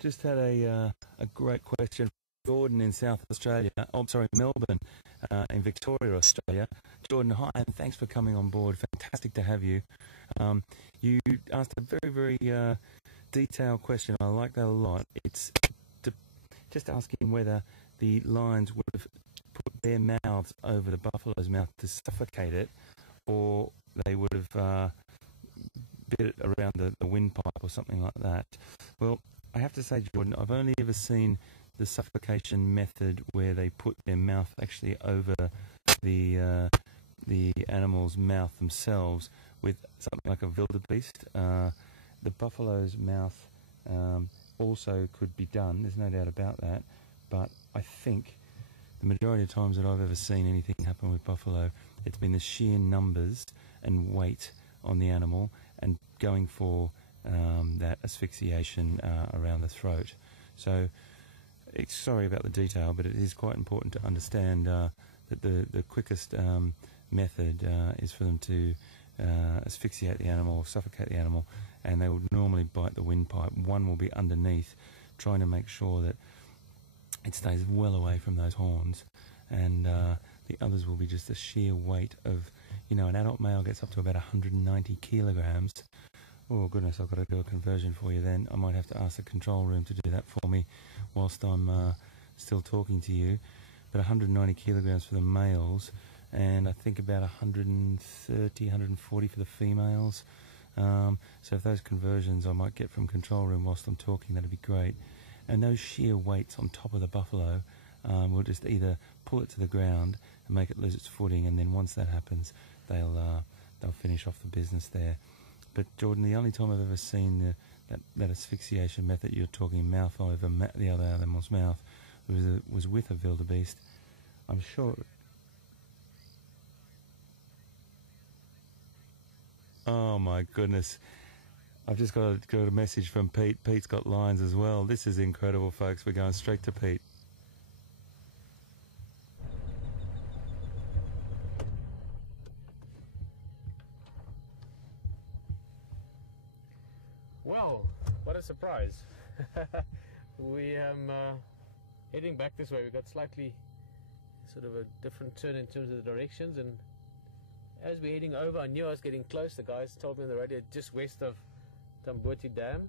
Just had a great question from Jordan in South Australia. Oh, sorry, Melbourne, in Victoria, Australia. Jordan, hi, and thanks for coming on board. Fantastic to have you. You asked a very, very detailed question. I like that a lot. It's just asking whether the lions would have put their mouths over the buffalo's mouth to suffocate it, or they would have bit it around the windpipe or something like that. Well, I have to say, Jordan, I've only ever seen the suffocation method where they put their mouth actually over the animal's mouth themselves with something like a wildebeest. The buffalo's mouth also could be done, there's no doubt about that, but I think the majority of times that I've ever seen anything happen with buffalo, it's been the sheer numbers and weight on the animal and going for that asphyxiation around the throat. So, sorry about the detail, but it is quite important to understand that the quickest method is for them to asphyxiate the animal, suffocate the animal, and they would normally bite the windpipe. One will be underneath, trying to make sure that it stays well away from those horns, and the others will be just the sheer weight of, an adult male gets up to about 190 kilograms. Oh goodness, I've got to do a conversion for you then. I might have to ask the control room to do that for me whilst I'm still talking to you. But 190 kilograms for the males, and I think about 130, 140 for the females. So if those conversions I might get from control room whilst I'm talking, that'd be great. And those sheer weights on top of the buffalo will just either pull it to the ground and make it lose its footing, and then once that happens, they'll finish off the business there. But Jordan, the only time I've ever seen that asphyxiation method you're talking, mouth over the other animal's mouth, was with a wildebeest. I'm sure. Oh my goodness. I've just got a message from Pete. Pete's got lions as well. This is incredible, folks. We're going straight to Pete. Well, what a surprise. We heading back this way. We've got slightly sort of a different turn in terms of the directions, and as we're heading over, I knew I was getting close. The guys told me on the radio just west of Tamboti Dam,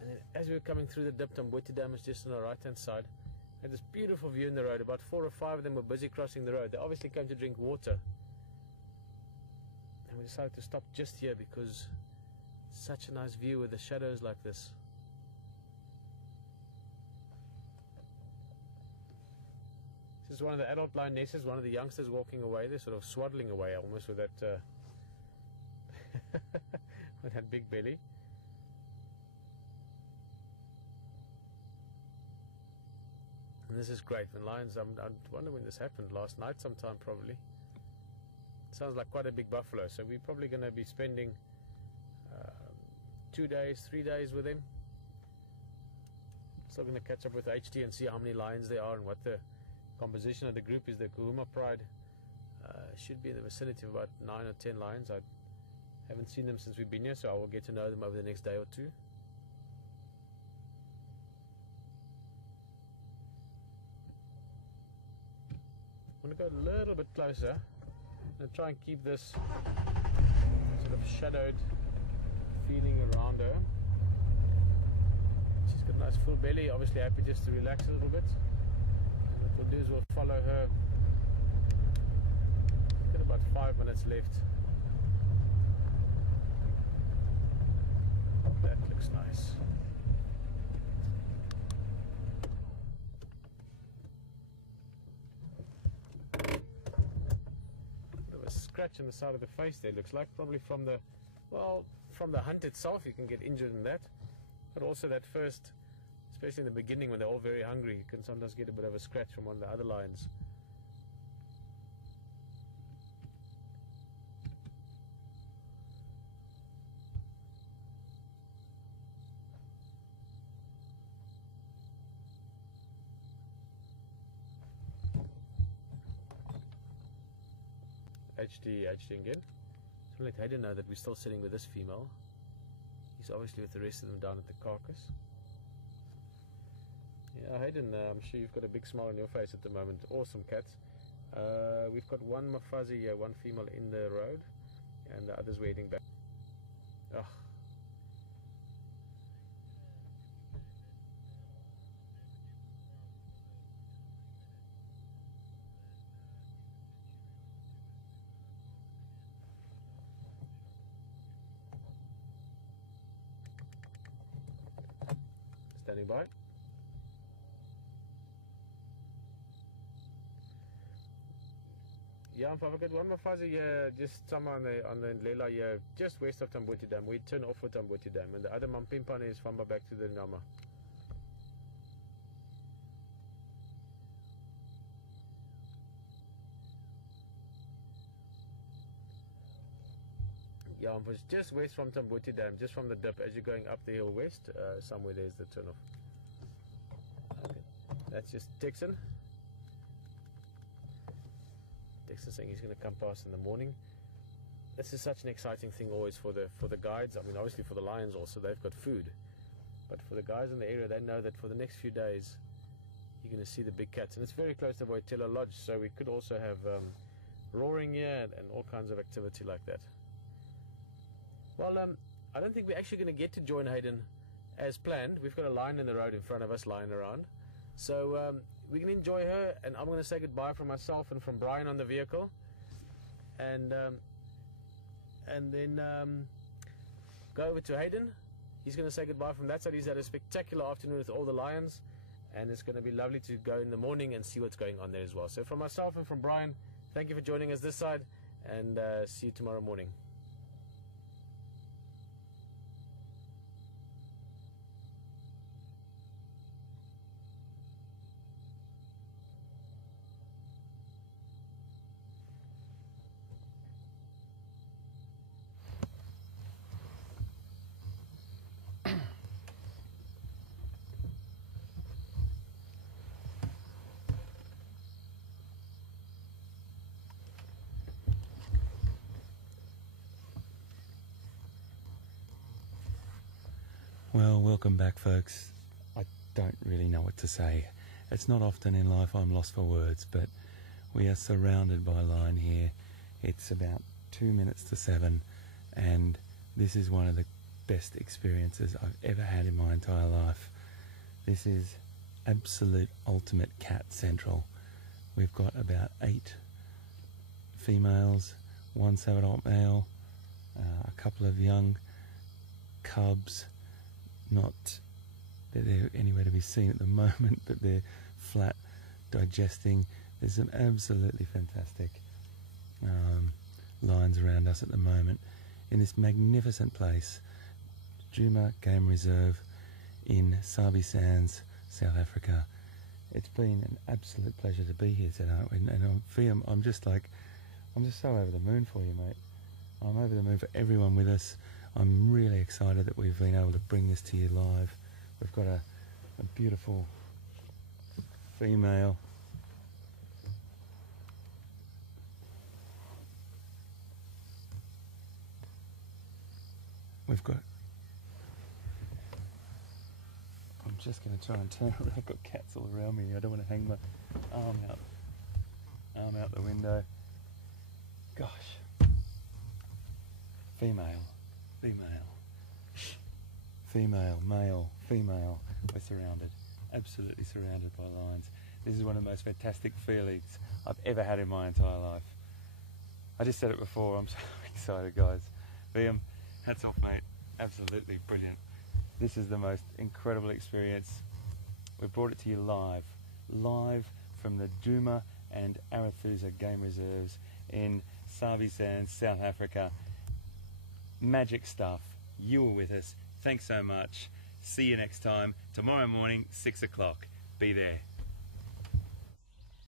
and then as we were coming through the dip, Tamboti Dam is just on the right hand side. Had this beautiful view in the road. About 4 or 5 of them were busy crossing the road. They obviously came to drink water, and we decided to stop just here because such a nice view with the shadows like this. This is one of the adult lionesses, one of the youngsters walking away. They're sort of swaddling away almost with that with that big belly. And this is great. When lions, I wonder when this happened, last night sometime probably. It sounds like quite a big buffalo, so we're probably going to be spending 2 days, 3 days with him. Still going to catch up with HT and see how many lions there are and what the composition of the group is. The Kuhuma Pride should be in the vicinity of about 9 or 10 lions. I haven't seen them since we've been here, so I will get to know them over the next day or two. I'm going to go a little bit closer and try and keep this sort of shadowed feeling around her. She's got a nice full belly, obviously happy just to relax a little bit. And what we'll do is we'll follow her. We've got about 5 minutes left. That looks nice. Bit of a scratch on the side of the face there, looks like, probably from the, well, from the hunt itself. You can get injured in that, but also that first, especially in the beginning when they're all very hungry, you can sometimes get a bit of a scratch from one of the other lions. HT again. So let Hayden know that we're still sitting with this female. He's He's obviously with the rest of them down at the carcass. Yeah, Hayden, I'm sure you've got a big smile on your face at the moment. Awesome cats. We've got one mafazi here, one female in the road, and the others waiting back. Oh. Standing by. Yeah, I've got one mafazi here, just somewhere on the Lela here, just west of Tambuti Dam. We turn off for Tambuti Dam, and the other Mampimpane is Famba back to the Nama. Yeah, I was just west from Tambuti Dam, just from the dip as you're going up the hill west. Somewhere there's the turn off. Okay. That's just Texan. Texan saying he's going to come past in the morning. This is such an exciting thing always for the guides. I mean, obviously for the lions also, they've got food. But for the guys in the area, they know that for the next few days, you're going to see the big cats. And it's very close to Voitela Lodge, so we could also have roaring here and all kinds of activity like that. Well, I don't think we're actually going to get to join Hayden as planned. We've got a lion in the road in front of us lying around. So we can enjoy her, and I'm going to say goodbye from myself and from Brian on the vehicle. And then go over to Hayden. He's going to say goodbye from that side. He's had a spectacular afternoon with all the lions, and it's going to be lovely to go in the morning and see what's going on there as well. So from myself and from Brian, thank you for joining us this side, and see you tomorrow morning. Well, welcome back, folks. I don't really know what to say. It's not often in life I'm lost for words, but we are surrounded by line here. It's about 2 minutes to 7, and this is one of the best experiences I've ever had in my entire life. This is absolute ultimate cat central. We've got about 8 females, 1 Savarot male, a couple of young cubs. Not that they're anywhere to be seen at the moment, but they're flat, digesting. There's some absolutely fantastic lines around us at the moment in this magnificent place, Djuma Game Reserve in Sabi Sands, South Africa. It's been an absolute pleasure to be here tonight, and I'm just so over the moon for you, mate. I'm over the moon for everyone with us. I'm really excited that we've been able to bring this to you live. We've got a beautiful female. I'm just going to try and turn around. I've got cats all around me. I don't want to hang my arm out the window. Gosh. Female, male, female. We're surrounded, absolutely surrounded by lions. This is one of the most fantastic feelings I've ever had in my entire life. I just said it before, I'm so excited, guys. Liam, hats off, mate. Absolutely brilliant. This is the most incredible experience. We brought it to you live from the Djuma and Arathusa Game Reserves in Sabi Sands, South Africa. Magic stuff. You were with us. Thanks so much. See you next time. Tomorrow morning, 6 o'clock. Be there.